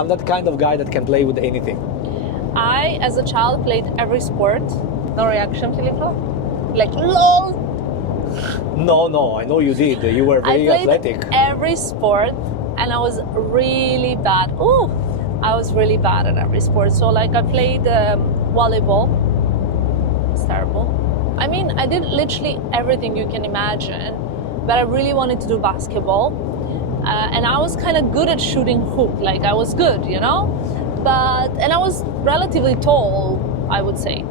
that kind of guy that can play with anything. I, as a child, played every sport. No reaction, Filippo? Like, lol! No, I know you did. You were very athletic. I played every sport, and I was really bad. I was really bad at every sport. So, like, I played volleyball. It's terrible. I mean, I did literally everything you can imagine, but I really wanted to do basketball. And I was kind of good at shooting hoop. Like, I was good, and I was relatively tall, I would say.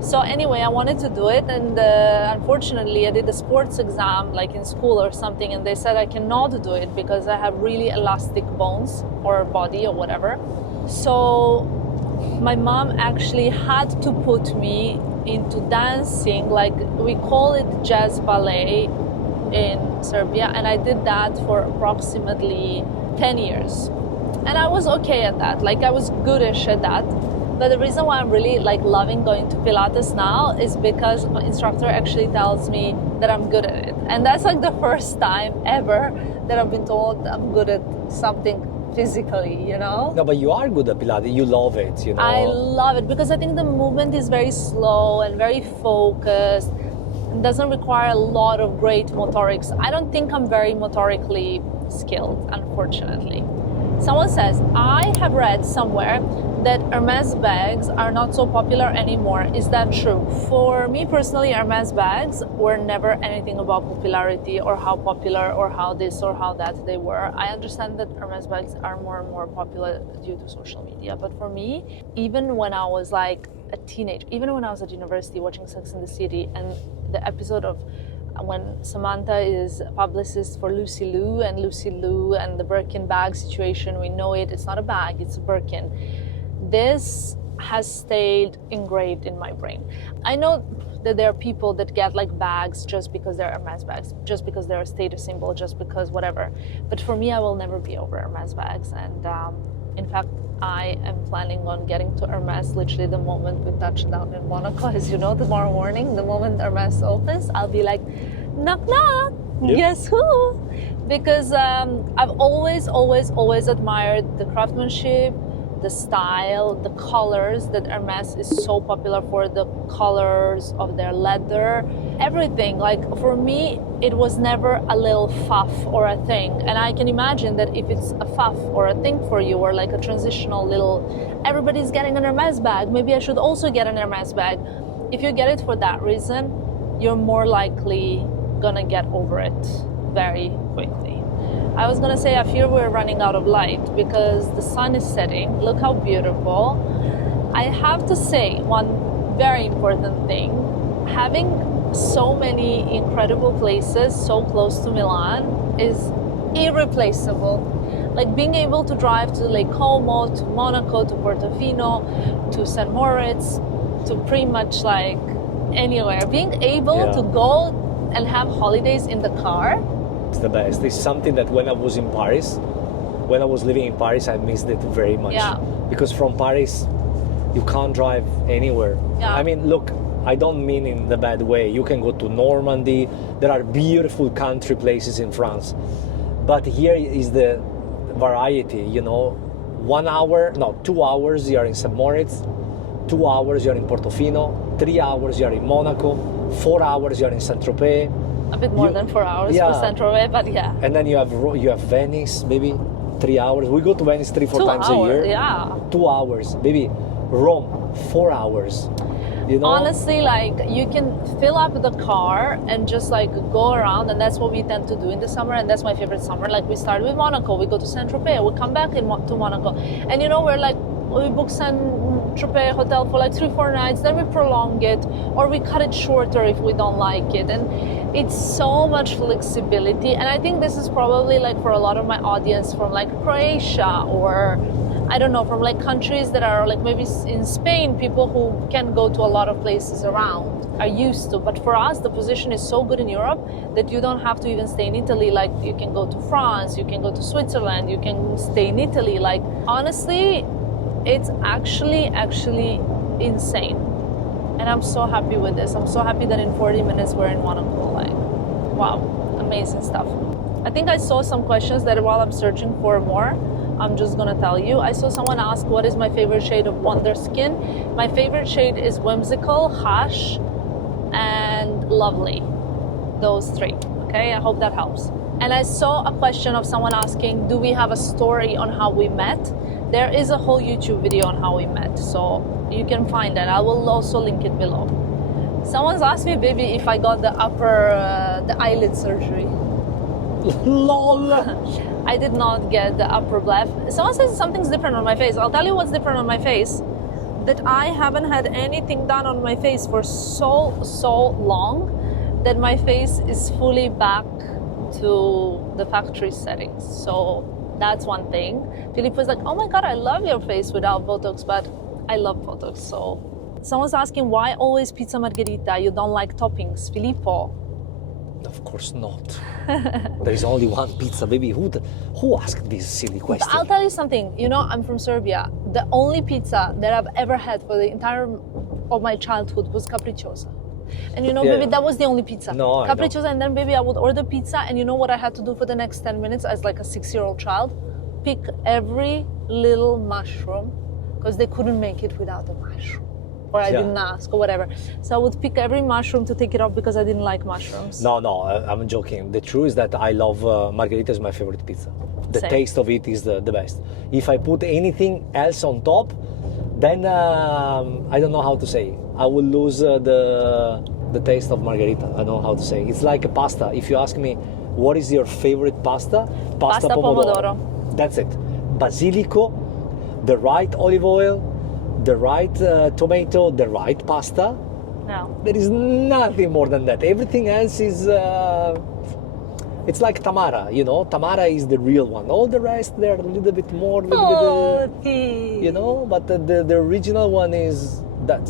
So anyway, I wanted to do it, and unfortunately I did a sports exam like in school or something, and they said I cannot do it because I have really elastic bones or body or whatever. So my mom actually had to put me into dancing, like we call it jazz ballet in Serbia, and I did that for approximately 10 years. And I was okay at that, like I was goodish at that. But the reason why I'm really like loving going to Pilates now is because my instructor actually tells me that I'm good at it. And that's like the first time ever that I've been told I'm good at something physically, you know? No, but you are good at Pilates. You love it, you know. I love it because I think the movement is very slow and very focused and doesn't require a lot of great motorics. I don't think I'm very motorically skilled, unfortunately. Someone says, I have read somewhere that Hermes bags are not so popular anymore. Is that true? For me personally, Hermes bags were never anything about popularity or how popular or how this or how that they were. I understand that Hermes bags are more and more popular due to social media. But for me, even when I was like a teenager, even when I was at university watching Sex and the City and the episode of when Samantha is a publicist for Lucy Liu and the Birkin bag situation, we know it, it's not a bag, it's a Birkin. This has stayed engraved in my brain. I know that there are people that get like bags just because they're Hermes bags, just because they're a status symbol, just because whatever. But for me, I will never be over Hermes bags. And in fact, I am planning on getting to Hermes literally the moment we touch down in Monaco. As you know, tomorrow morning, the moment Hermes opens, I'll be like, knock, knock, guess who? Because I've always admired the craftsmanship, the style, the colors that Hermes is so popular for, the colors of their leather, everything. Like for me, it was never a little fuff or a thing. And I can imagine that if it's a fuff or a thing for you, or like a transitional little, everybody's getting an Hermes bag, maybe I should also get an Hermes bag. If you get it for that reason, you're more likely gonna get over it very quickly. I was gonna say, I fear we're running out of light because the sun is setting. Look how beautiful. I have to say one very important thing. Having so many incredible places so close to Milan is irreplaceable. Like being able to drive to Lake Como, to Monaco, to Portofino, to St. Moritz, to pretty much like anywhere. Being able to go and have holidays in the car, it's the best. It's something that when I was in Paris, when I was living in Paris, I missed it very much. Yeah. Because from Paris, you can't drive anywhere. Yeah. I mean, look, I don't mean in the bad way. You can go to Normandy. There are beautiful country places in France. But here is the variety, you know. 2 hours you're in St. Moritz, 2 hours you're in Portofino, 3 hours you're in Monaco, 4 hours you're in Saint-Tropez. a bit more than 4 hours for Saint-Tropez, but yeah. And then you have Venice, maybe 3 hours. We go to Venice 3-4 times a year. Yeah. 2 hours, maybe Rome 4 hours. You know? Honestly, like you can fill up the car and just like go around, and that's what we tend to do in the summer, and that's my favorite summer. Like we start with Monaco, we go to Saint-Tropez, we come back to Monaco, and you know, we book Saint-Tropez hotel for like 3-4 nights, then we prolong it or we cut it shorter if we don't like it, and it's so much flexibility. And I think this is probably like for a lot of my audience from like Croatia, or I don't know, from like countries that are like maybe in Spain, people who can go to a lot of places around are used to. But for us, the position is so good in Europe that you don't have to even stay in Italy. Like you can go to France, you can go to Switzerland, you can stay in Italy. Like honestly, it's actually insane. And I'm so happy with this. I'm so happy that in 40 minutes we're in Monaco. Like, wow, amazing stuff. I think I saw some questions that while I'm searching for more, I'm just gonna tell you. I saw someone ask, what is my favorite shade of Wonder Skin? My favorite shade is Whimsical, Hush, and Lovely. Those three, okay? I hope that helps. And I saw a question of someone asking, do we have a story on how we met? There is a whole YouTube video on how we met, so you can find that. I will also link it below. Someone's asked me, baby, if I got the the eyelid surgery. LOL! I did not get the upper left. Someone says something's different on my face. I'll tell you what's different on my face. That I haven't had anything done on my face for so long that my face is fully back to the factory settings. So that's one thing. Philippe was like, oh my God, I love your face without Botox, but I love Botox. So someone's asking, why always pizza margherita? You don't like toppings, Filippo? Of course not. There is only one pizza, baby. Who asked this silly question? I'll tell you something. You know, I'm from Serbia. The only pizza that I've ever had for the entire of my childhood was capricciosa. And you know, Yeah. baby, that was the only pizza. No, I know. Capricciosa, and then baby, I would order pizza, and you know what I had to do for the next 10 minutes as like a 6-year-old child? Pick every little mushroom, because they couldn't make it without a mushroom. Or I Yeah. didn't ask, or whatever. So I would pick every mushroom to take it off because I didn't like mushrooms. No, I'm joking. The truth is that I love margherita is my favorite pizza. The Same. taste of it is the best. If I put anything else on top, then I don't know how to say. I will lose the taste of margherita. I don't know how to say. It's like a pasta. If you ask me, what is your favorite pasta? Pasta pomodoro. That's it. Basilico, the right olive oil, the right tomato, the right pasta. No. There is nothing more than that. Everything else is it's like Tamara, you know. Tamara is the real one. All the rest, they're a little bit more, you know. But the original one is that.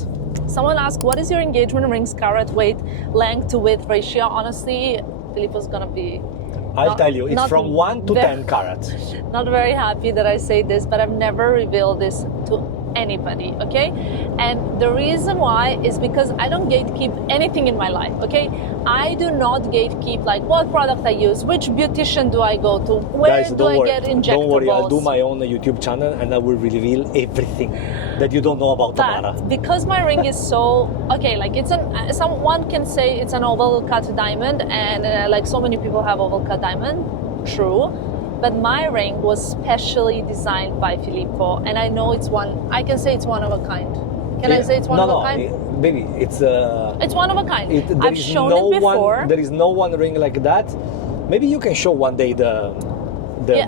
Someone asked, what is your engagement rings carat weight, length to width ratio? Honestly, Filippo's gonna be... I'll tell you, it's from 1 to 10 carats. Not very happy that I say this, but I've never revealed this to anybody, okay? And the reason why is because I don't gatekeep anything in my life, okay? I do not gatekeep like what product I use, which beautician do I go to, where Guys, do I get injectables. Don't worry, I'll do my own YouTube channel and I will reveal everything that you don't know about Tamara. But because my ring is so, okay, like it's someone can say it's an oval cut diamond, and like so many people have oval cut diamond, true. But my ring was specially designed by Filippo, and I know I can say it's one of a kind. Can I say it's one of a kind? Baby, it's one of a kind. there I've is shown no it before. One, there is no one ring like that. Maybe you can show one day the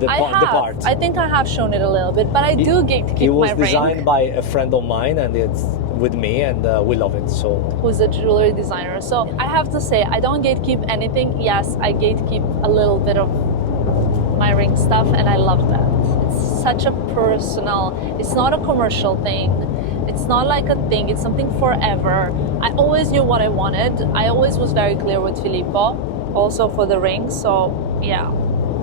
part. I think I have shown it a little bit, but I do gatekeep It was my ring. designed by a friend of mine, and it's with me, and we love it. So who's a jewelry designer. So I have to say, I don't gatekeep anything. Yes, I gatekeep a little bit of my ring stuff, and I love that. It's such a personal, it's not a commercial thing. It's not like a thing, it's something forever. I always knew what I wanted. I always was very clear with Filippo, also for the ring. So yeah.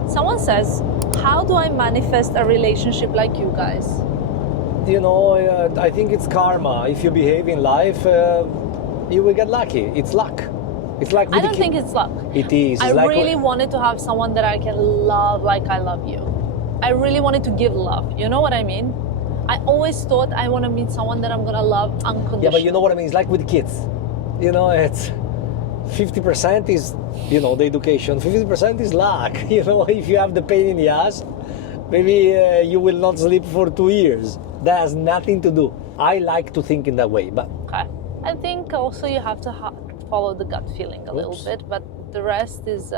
Someone says, how do I manifest a relationship like you guys? You know, I think it's karma. If you behave in life, you will get lucky. It's luck. It's like I don't think it's luck. It is. I like really wanted to have someone that I can love like I love you. I really wanted to give love. You know what I mean? I always thought I want to meet someone that I'm going to love unconditionally. Yeah, but you know what I mean? It's like with kids. You know, it's 50% is, you know, the education. 50% is luck. You know, if you have the pain in the ass, maybe you will not sleep for 2 years. That has nothing to do. I like to think in that way, but... Okay. I think also you have to follow the gut feeling a little bit, but the rest is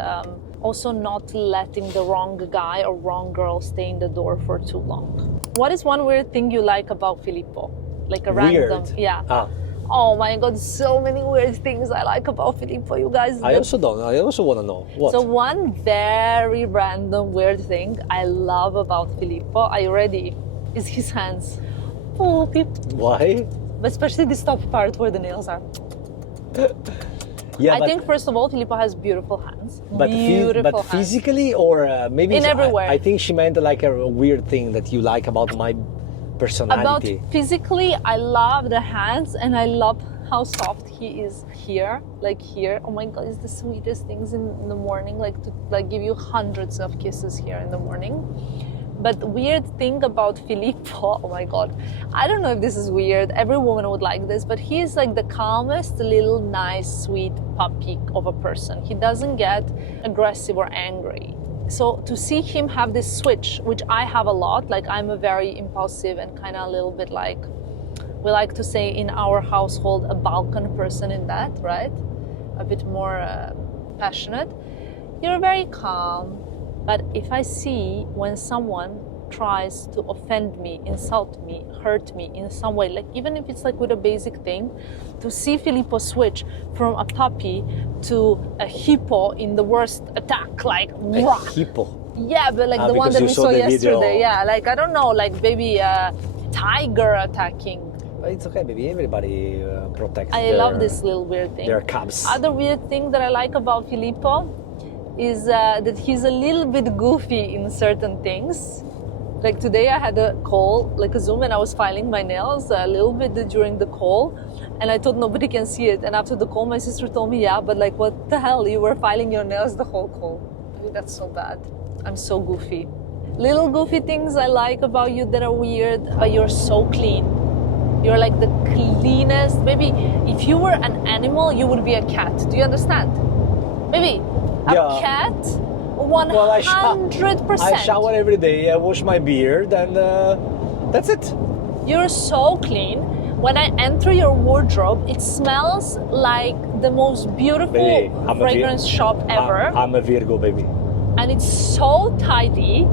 also not letting the wrong guy or wrong girl stay in the door for too long. What is one weird thing you like about Filippo? Like a random... Weird? Yeah. Ah. Oh my God, so many weird things I like about Filippo, you guys. I also want to know. What? So one very random weird thing I love about Filippo, are you ready? Is his hands. Oh, Why? but especially this top part where the nails are. Yeah, I think first of all, Filippo has beautiful hands. But Beautiful hands. physically, or maybe In everywhere. I think she meant like a weird thing that you like about my personality. About physically, I love the hands, and I love how soft he is here, like here. Oh my God, it's the sweetest things in the morning, like to give you hundreds of kisses here in the morning. But weird thing about Filippo, oh my God, I don't know if this is weird. Every woman would like this, but he is like the calmest little nice sweet puppy of a person. He doesn't get aggressive or angry. So to see him have this switch, which I have a lot, like I'm a very impulsive and kind of a little bit like, we like to say in our household, a Balkan person in that, right? A bit more passionate. You're very calm. But if I see when someone tries to offend me, insult me, hurt me in some way, like even if it's like with a basic thing, to see Filippo switch from a puppy to a hippo in the worst attack, like A hippo? Yeah, but like the one that we saw yesterday. Video. Yeah, like I don't know, like maybe a tiger attacking. But it's okay, baby. Everybody protects. I love this little weird thing. Their cubs. Other weird thing that I like about Filippo is that he's a little bit goofy in certain things. Like today I had a call, like a Zoom, and I was filing my nails a little bit during the call, and I thought nobody can see it. And after the call, my sister told me, yeah, but like what the hell, you were filing your nails the whole call. I mean, that's so bad. I'm so goofy. Little goofy things I like about you that are weird, but you're so clean. You're like the cleanest. Maybe if you were an animal, you would be a cat. Do you understand? Maybe a cat, 100%. Well, I shower every day, I wash my beard, and that's it. You're so clean. When I enter your wardrobe, it smells like the most beautiful Baby, fragrance shop ever. I'm a Virgo, baby. And it's so tidy.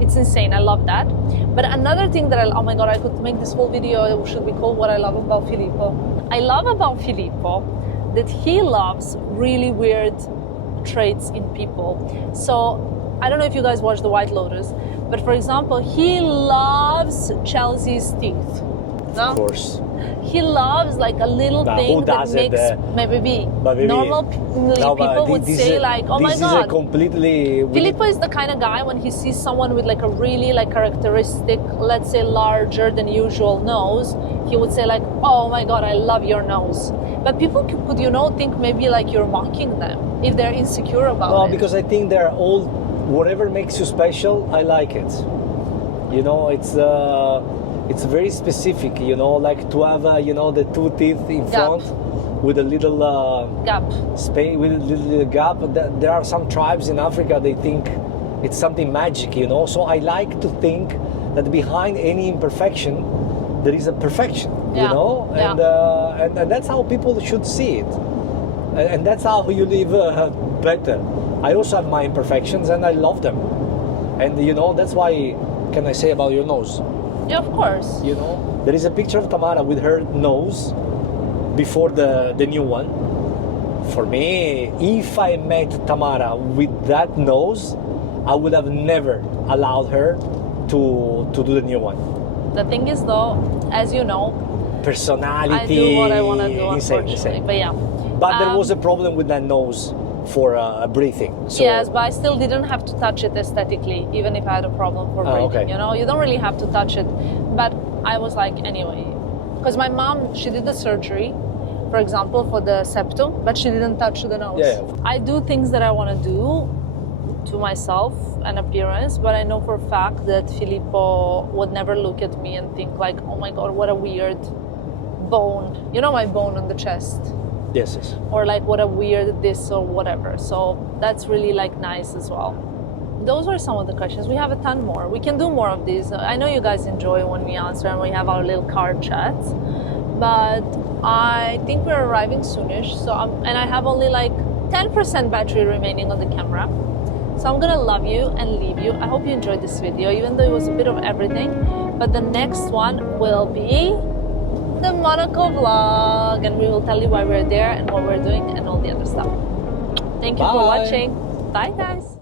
It's insane. I love that. But another thing that oh my God, I could make this whole video. It should be called What I Love About Filippo. I love about Filippo that he loves really weird traits in people. So I don't know if you guys watch The White Lotus, but for example, he loves Chelsea's teeth. No? Of course. He loves like a little thing that makes maybe normal people would say like, oh my God. This is a completely... Filippo is the kind of guy when he sees someone with like a really like characteristic, let's say larger than usual nose, he would say like, oh my God, I love your nose. But people could, you know, think maybe like you're mocking them if they're insecure about it. No, because I think they're all, whatever makes you special, I like it. You know, it's very specific, you know, like to have, you know, the two teeth in front with a little gap. Space, with a little gap. There are some tribes in Africa, they think it's something magic, you know. So I like to think that behind any imperfection, there is a perfection, you know, and that's how people should see it. And that's how you live better. I also have my imperfections and I love them. And, you know, that's why, can I say about your nose? Yeah, of course. You know, there is a picture of Tamara with her nose before the new one. For me, if I met Tamara with that nose, I would have never allowed her to do the new one. The thing is though, as you know, personality, I do what I want to do, unfortunately. Insane. But yeah. But there was a problem with that nose for breathing. So yes, but I still didn't have to touch it aesthetically, even if I had a problem for breathing. Okay. You know, you don't really have to touch it. But I was like, anyway, because my mom, she did the surgery, for example, for the septum, but she didn't touch the nose. Yeah. I do things that I want to do to myself and appearance, but I know for a fact that Filippo would never look at me and think like, oh my God, what a weird bone. You know my bone on the chest? Yes, yes. Or like what a weird this or whatever. So that's really like nice as well. Those were some of the questions. We have a ton more. We can do more of these. I know you guys enjoy when we answer and we have our little card chats, but I think we're arriving soonish. So and I have only like 10% battery remaining on the camera. So I'm gonna love you and leave you. I hope you enjoyed this video, even though it was a bit of everything. But the next one will be the Monaco vlog, and we will tell you why we're there and what we're doing and all the other stuff. Thank you for watching. Bye guys.